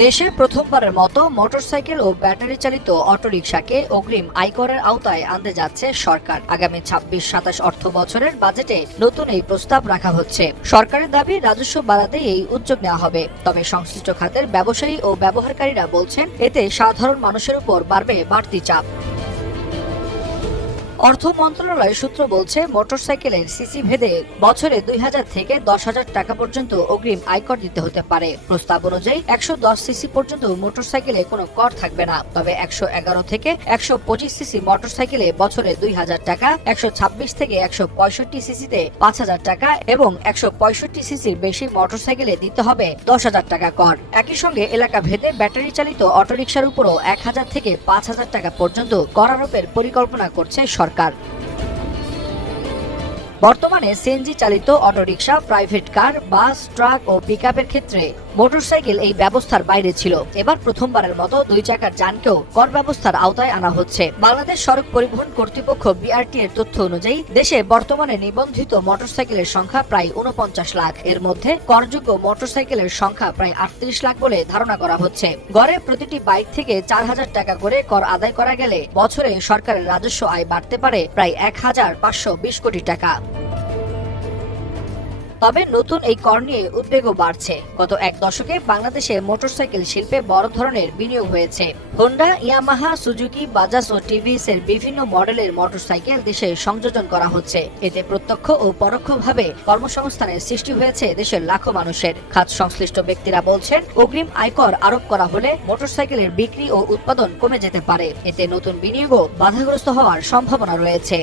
দেশে প্রথমবারের মতো মোটরসাইকেল ও ব্যাটারি চালিত অটোরিকশাকে অগ্রিম আয়করের আওতায় আনতে যাচ্ছে সরকার। আগামী ২৬-২৭ অর্থ বছরের বাজেটে নতুন এই প্রস্তাব রাখা হচ্ছে। সরকারের দাবি রাজস্ব বাড়াতে এই উদ্যোগ নেওয়া হবে। তবে সংশ্লিষ্ট খাতের ব্যবসায়ী ও ব্যবহারকারীরা বলছেন, এতে সাধারণ মানুষের উপর বাড়বে বাড়তি চাপ। অর্থ মন্ত্রণালয়ের সূত্র বলছে, মোটরসাইকেলের সিসি ভেদে বছরে ২,০০০ থেকে ১০,০০০ টাকা পর্যন্ত অগ্রিম আয়কর দিতে হতে পারে। প্রস্তাব অনুযায়ী ১১০ সিসি পর্যন্ত মোটরসাইকেলে কোনো কর থাকবে না। তবে ১১১ থেকে ১২৫ সিসি মোটরসাইকেলে বছরে ২,০০০ টাকা, ১২৬ থেকে ১৬৫ সিসিতে ৫,০০০ টাকা এবং ১৬৫ সিসির বেশি মোটরসাইকেলে দিতে হবে ১০,০০০ টাকা কর। একই সঙ্গে এলাকা ভেদে ব্যাটারি চালিত অটোরিকশার উপরও ১,০০০ থেকে ৫,০০০ টাকা পর্যন্ত কর আরোপের পরিকল্পনা করছে সরকার। বর্তমানে সিএনজি চালিত অটোরিকশা, প্রাইভেট কার, বাস, ট্রাক ও পিকআপের ক্ষেত্রে মোটরসাইকেল এই ব্যবস্থার বাইরে ছিল। এবার প্রথমবারের মতো ২ চাকার যানকেও কর ব্যবস্থার আওতায় আনা হচ্ছে। বাংলাদেশ সড়ক পরিবহন কর্তৃপক্ষ বিআরটি এর তথ্য অনুযায়ী দেশে বর্তমানে নিবন্ধিত মোটরসাইকেলের সংখ্যা প্রায় ৪৯ লাখ। এর মধ্যে করযোগ্য মোটরসাইকেলের সংখ্যা প্রায় ৩৮ লাখ বলে ধারণা করা হচ্ছে। গড়ে প্রতিটি বাইক থেকে ৪,০০০ টাকা করে কর আদায় করা গেলে বছরে সরকারের রাজস্ব আয় বাড়তে পারে প্রায় ১,৫২০ কোটি টাকা। তবে নতুন এই কর নিয়ে উদ্বেগও বাড়ছে। গত এক দশকে বাংলাদেশে মোটরসাইকেল শিল্পে বড় ধরনের বিনিয়োগ হয়েছে। হোন্ডা, ইয়ামাহা, সুজুকি, বাজাজ ও টিভিএস এর বিভিন্ন মডেলের মোটরসাইকেল দেশে সংযোজন করা হচ্ছে। এতে প্রত্যক্ষ ও পরোক্ষভাবে কর্মসংস্থানের সৃষ্টি হয়েছে দেশের লাখো মানুষের। খাত সংশ্লিষ্ট ব্যক্তিরা বলছেন, অগ্রিম আয়কর আরোপ করা হলে মোটরসাইকেলের বিক্রি ও উৎপাদন কমে যেতে পারে। এতে নতুন বিনিয়োগও বাধাগ্রস্ত হওয়ার সম্ভাবনা রয়েছে।